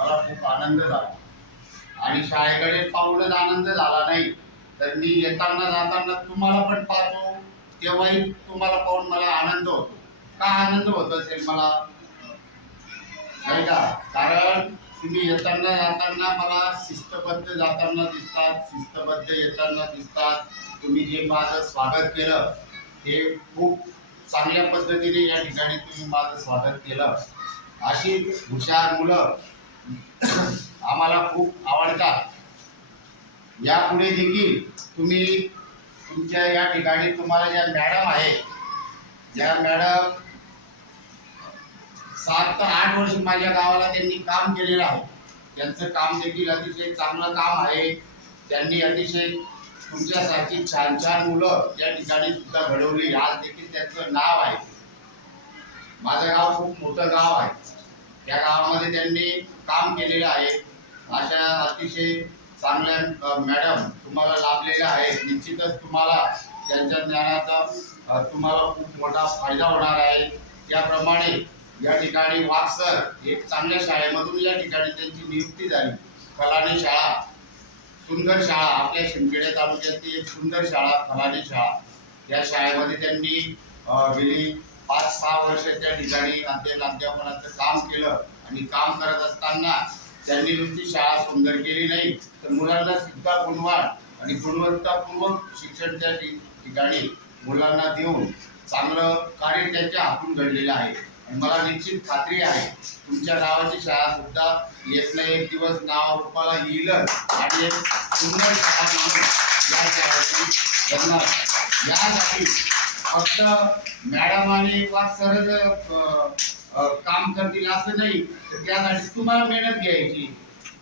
मला खूप आनंद झाला आणि शाळेकडे पाहूनच आनंद झाला नाही तर मी येताना जाताना तुम्हाला पण पाहतो तेव्हाही तुम्हाला पाहून मला आनंद होतो. का आनंद होत असेल मला नाही का? कारण तुम्ही येताना जाताना मला शिस्तबद्ध जाताना दिसतात, शिस्तबद्ध येताना दिसतात. तुम्ही जे माझं स्वागत केलं ते खूप चांगल्या पद्धतीने या ठिकाणी तुम्ही माझं स्वागत केलं. अशी हुशार मुलं आम्हाला खूप आवडतात. यापुढे देखील तुम्ही तुमच्या या ठिकाणी तुम्हाला ज्या मॅडम आहे, ज्या मॅडम 7 ते 8 वर्ष माझ्या गावाला त्यांनी काम केलेलं आहे. त्यांचं काम देखील अतिशय चांगलं काम आहे. त्यांनी अतिशय तुमच्यासारखी छान छान मुलं त्या ठिकाणी सुद्धा घडवली. आज देखील त्यांचं नाव आहे. माझं गाव खूप मोठं गाव आहे. त्या गावामध्ये त्यांनी काम केलेलं आहे. अशा अतिशय चांगल्या मॅडम तुम्हाला लाभलेल्या आहेत. निश्चितच तुम्हाला त्यांच्या ज्ञानाचा तुम्हाला खूप मोठा फायदा होणार आहे. त्याप्रमाणे या ठिकाणी वाघ सर एक चांगल्या शाळेमधून या ठिकाणी त्यांची नियुक्ती झाली. फलाणी शाळा, सुंदर शाळा, आपल्या शिंदखेडा तालुक्यातली एक सुंदर शाळा फलाणी शाळा. या शाळेमध्ये त्यांनी गेली 5-6 वर्ष त्या ठिकाणी अध्यापनाचं काम केलं आणि काम करत असताना त्यांनी नुसती शाळा सुंदर केली नाही तर मुलांना सुद्धा गुणवान आणि गुणवत्तापूर्वक शिक्षण त्या ठिकाणी मुलांना देऊन चांगलं कार्य त्यांच्या हातून घडलेलं आहे. आणि मला निश्चित खात्री आहे तुमच्या गावाची शाळा सुद्धा एक ना एक दिवस नाव रूपाला येईल आणि एक सुंदर शाळा म्हणून या शाळेची बनणार. यासाठी फक्त मॅडम आणि सरच काम करतील असं नाही तर त्यासाठी तुम्हाला मेहनत घ्यायची.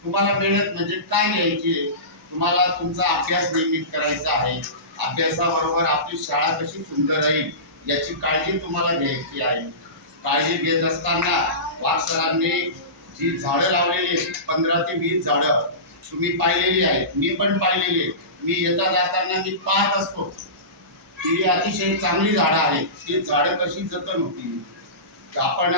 तुम्हाला मेहनत म्हणजे काय घ्यायची? तुम्हाला तुमचा अभ्यास नियमित करायचा आहे. अभ्यासाबरोबर आपली शाळा कशी सुंदर राहील याची काळजी तुम्हाला घ्यायची आहे. काळजी घेत असताना वाघ सरांनी जी झाडं लावलेली आहेत 15 ते 20 झाडं तुम्ही पाहिलेली आहेत. मी पण पाहिलेली आहेत. मी येता जाताना मी पाहत असतो ही अतिशय चांगली झाडं आहेत. ती झाडं कशी जतन होती. आपण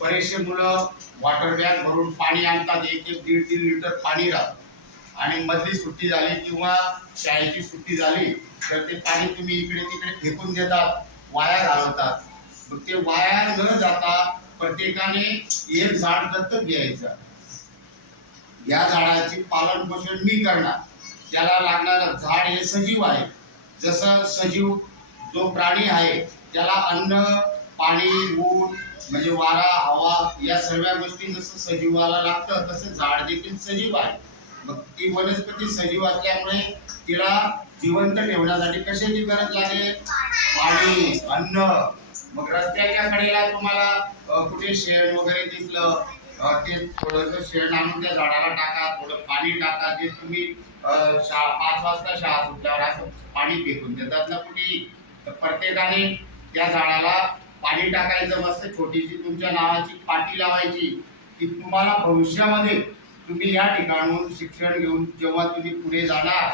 बरेचसे मुलं वॉटर बॅग भरून पाणी आणतात. 1-1, 1.5 लिटर पाणी राहतं आणि मधली सुट्टी झाली किंवा शाळेची सुट्टी झाली तर ते पाणी तुम्ही इकडे तिकडे फेकून देतात, वाया घालवतात. मग ते वाया न जाता प्रत्येकाने एक झाड दत्तक घ्यायचं. या झाडाची पालन पोषण मी करणार. त्याला लागणारं झाड हे सजीव आहे. जसं सजीव जो प्राणी आहे त्याला अन्न, पाणी, ऊन म्हणजे वारा, हवा या सर्व गोष्टी जसं सजीवाला लागतं तसं झाड देखील सजीव आहे. मग ती वनस्पती सजीव असल्यामुळे तिला जिवंत ठेवण्यासाठी कशाची गरज लागेल? पाणी, अन्न. मग रस्त्याच्या कडेला तुम्हाला कुठे शेण वगैरे दिसलं ते थोडंसं शेण आणून त्या झाडाला टाका, थोडं पाणी टाका. जे तुम्ही 5 वाजता शाळा सुटल्यावर असं पाणी फेकून देतात ना कुठे, तर प्रत्येकाने त्या झाडाला पाणी टाकायचं. मस्त छोटीशी तुमच्या नावाची पाटी लावायची की तुम्हाला भविष्यामध्ये तुम्ही या ठिकाणून शिक्षण घेऊन जेव्हा तुम्ही पुढे जाणार,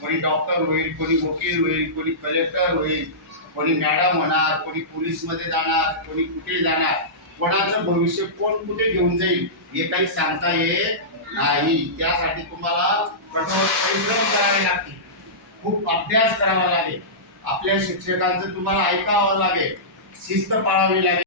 कोणी डॉक्टर होईल, कोणी वकील होईल, कोणी कलेक्टर होईल, कोणी मॅडम होणार, कोणी पोलीसमध्ये जाणार, कोणी कुठे जाणार, कोणाचं भविष्य कोण कुठे घेऊन जाईल हे काही सांगता येत नाही. त्यासाठी तुम्हाला कठोर परिश्रम करावे लागतील, खूप अभ्यास करावा लागेल, आपल्या शिक्षकांचं तुम्हाला ऐकावं लागेल, शिस्त पाळावी लागेल.